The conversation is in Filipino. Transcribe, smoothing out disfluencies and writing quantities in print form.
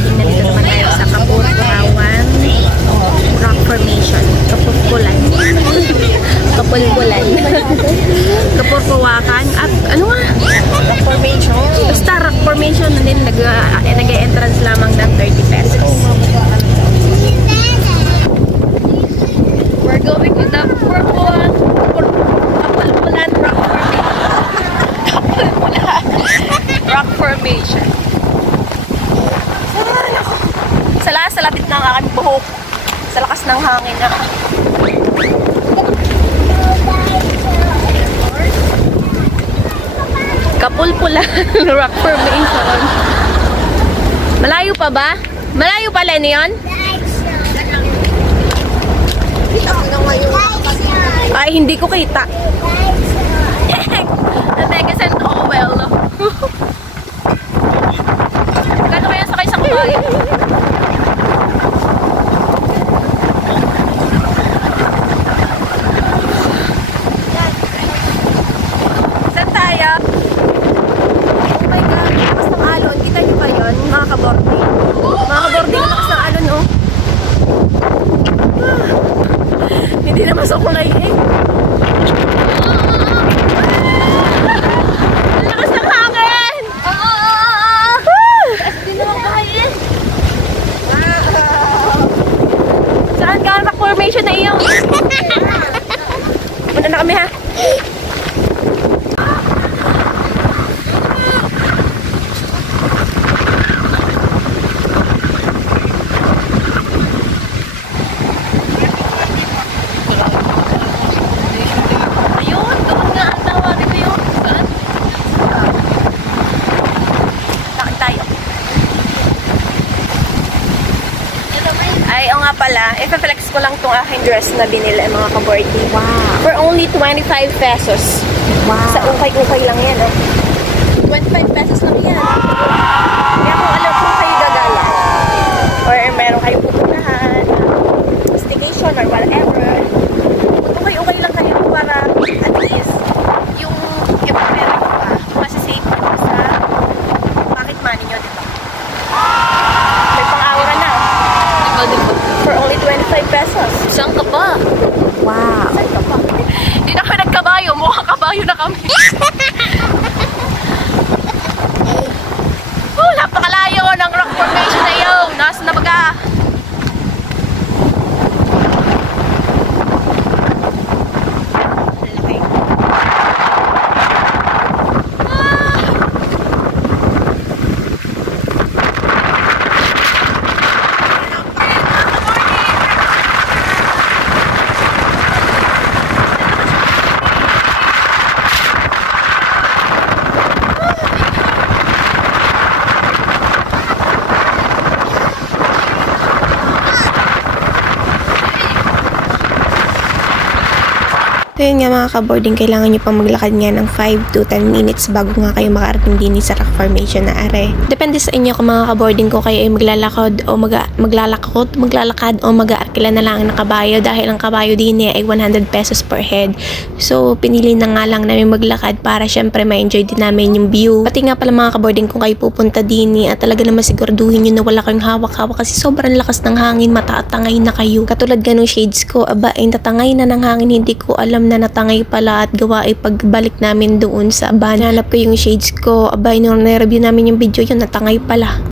boarding, nandito naman tayo sa Kapurpuran Rock Formation. Kapurpulan. Kapulpulan. Kapurpuwakan. At ano nga? Rock Formation. Basta Rock Formation na din. Nag-entrance lamang ng 30 pesos. We're going to the Kapulpulan Rock Formation. Kapulpulan Rock Formation. Sa lapit ng aking buhok. Sa lakas ng hangin na. Kapulpulan Rock Formation. Malayo pa ba? Malayo pa, Lenny, yun? Kita mo na ngayon. Ay, hindi ko kita. Nategas and Owel. Gano'n kaya sakay sa kumain? Saan tayo? Oh my God, lakas ng alon. Kita niyo ba yun, mga kabording? Mga kabording, lakas ng alon, oh. Hindi na masukulay, eh. Lakas ng hangin! Hindi naman kaya, eh. Saan ka? Rock Formation na iyo. Muna na kami, ha? Pala, i-flex ko lang tong aking dress na binili, mga kaboarding. Wow. For only 25 pesos. Wow. Sa ukay-ukay lang yan, oh. 25 pesos lang yan. Kaya kung alam kung kayo gagala, or meron kayo pupunahan, staycation or whatever, ukay-ukay lang kayo para at least yung pera nyo pa, masasave nyo sa pocket money nyo, diba? May pang-aura na. For only 25 pesos. Saan ka pa? Wow. Saan ka pa? Hindi na kami nagkabayo. Mukhang kabayo na kami. Napakalayo ng Rock Formation na yun. Nasa na baga. So yun nga mga kaboarding, kailangan nyo pang maglakad nga ng 5 to 10 minutes bago nga kayo makarating din sa Rock Formation na are. Depende sa inyo kung mga kaboarding ko kayo ay maglalakad o maglalakad o mag-aarkila na lang ng kabayo dahil ang kabayo din ay 100 pesos per head. So pinili na nga lang namin maglakad para syempre ma-enjoy din namin yung view. Pati nga pala mga kaboarding kung kayo pupunta din at talaga naman siguraduhin nyo na wala kayong hawak-hawak kasi sobrang lakas ng hangin, matatangay na kayo. Katulad ganung shades ko, aba ay tatangay na ng hangin, hindi ko alam na natangay pala at gawa ay pagbalik namin doon sa van. Hanap ko yung shades ko, abay nung na-review namin yung video yun, natangay pala.